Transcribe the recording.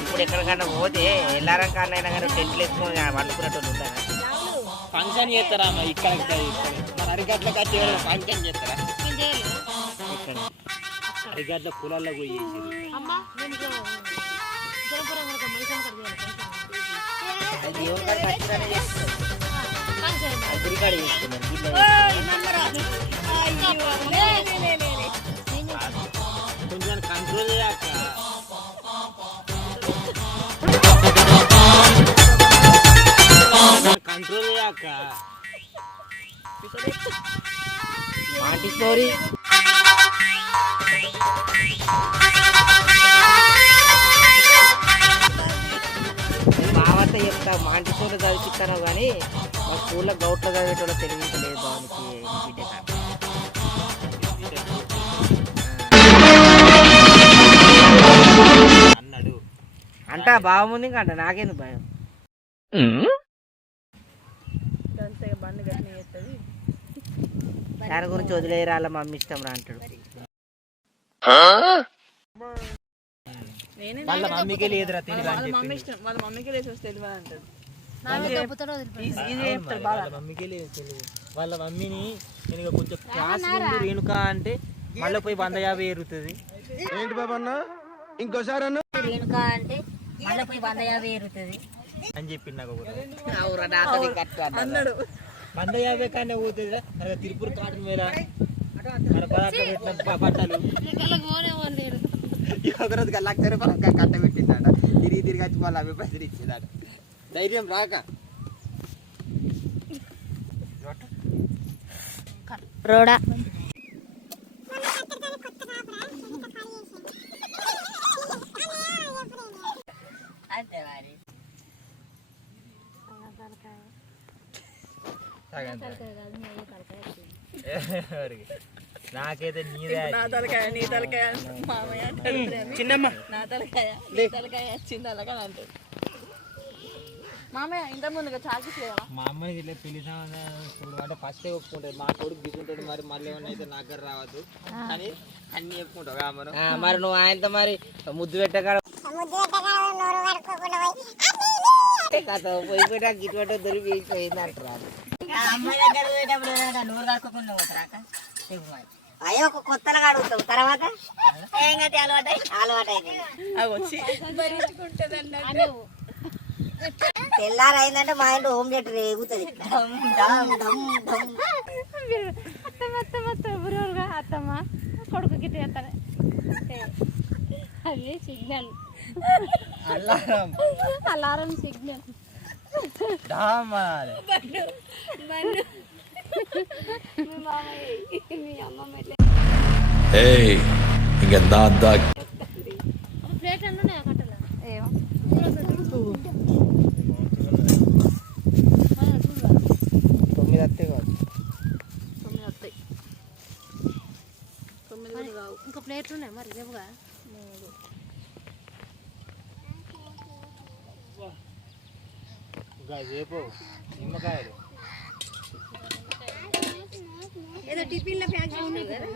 ఇప్పుడు ఎక్కడికన్నా పోతే ఎల్లారం కాన్నైనా కానీ టెంట్లు వేసుకొని వండుకున్నట్టు ఉంటారా? ఫంక్షన్ చేస్తారా ఇక్కడ మన అరిగట్ల కట్టి ఫంక్షన్ చేస్తారా? అరిగట్ల పొలాల్లో పోయి కొంచెం కంట్రోల్ చేయక కంట్రోల్ చేయక మాంటి స్టోరీ బావత చెప్తా మాంటి స్టోరీ చదివిస్తాను కానీ మా స్కూల్లో గౌట్లో చదివేటోళ్ళు తెలియట్లేదు బావనికి అన్నాడు అంట బాగుంది ఇంకా అంట నాకేందుకు భయం. దాని గురించి వదిలేయరా అలా మమ్మీ ఇష్టం రా అంటాడు. వాళ్ళ మమ్మీకి లేదురా తెలియదు అని మమ్మీ ఇష్టం, వాళ్ళ మమ్మీకి లేచి వస్తే తెలియదు అంటాడు. వాళ్ళ మమ్మీకి లేదు తెలియదు. వాళ్ళ మమ్మీని నేను కొంచెం క్లాస్ ముందు రేణుక అంటే మళ్ళీ పోయి 150 ఎరుగుతుంది. ఏంటి బాబా అన్న ఇంకోసారి అన్న రేణుక అంటే మళ్ళీ పోయి 150 ఎరుగుతుంది అని చెప్పి నాకు అన్నాడు. 150 కానీ పోతుంది తిరుపూర్ కాటన్ మీద బట్టలు ఒకరోజు ₹1,00,000 కట్ట పెట్టిందట. తిరిగి తిరిగి వచ్చి వాళ్ళు అవి పైసలు ఇచ్చేదాట. ధైర్యం రాక రోడా నాకైతే నీదే నా తలకాయ నీ తలకాయ మామయ్య చిన్నమ్మ నా తలకాయ నీ తలకాయ చిన్న అలాగా అంటాడు. మామయ్య ఇంత ముందుగా చార్జెస్ లేవా? మా అమ్మని ఇట్లా పెళ్లి చూడు అంటే ఫస్టే ఒప్పుకుంటాడు. మా కొడుకు దిగుంటాడు మరి మళ్ళీ ఏమన్నా అయితే నాకు గారు రావద్దు అని అన్ని చెప్పుకుంటావు మనం. మరి నువ్వు ఆయనతో మరి ముద్దు పెట్టగా పోయి పెట్టా గిట్టు దొరికిపోయింది అంటారు. అయ్యో ఒక కొత్తగా అడుగుతావు తర్వాత అలవాటు తెల్లారైందంటే మా ఇంట్లో హోమ్ థియేటర్ ఎగుతుంది. అత్తమ్మ కొడుకు గిట్ట అది సిగ్నల్ అలారం సిగ్నల్ ప్లేట్ అన్నీ కట్టాల ఏమో 9 వస్తాయి కాదు 9 వస్తాయి. 9 కూడా రావు. ఇంకా ప్లేట్లు ఉన్నాయి మరి రేపుగా రేపు నిమ్మకాయలు ఏదో టిఫిన్ల ప్యాక్ ఉంది కదా.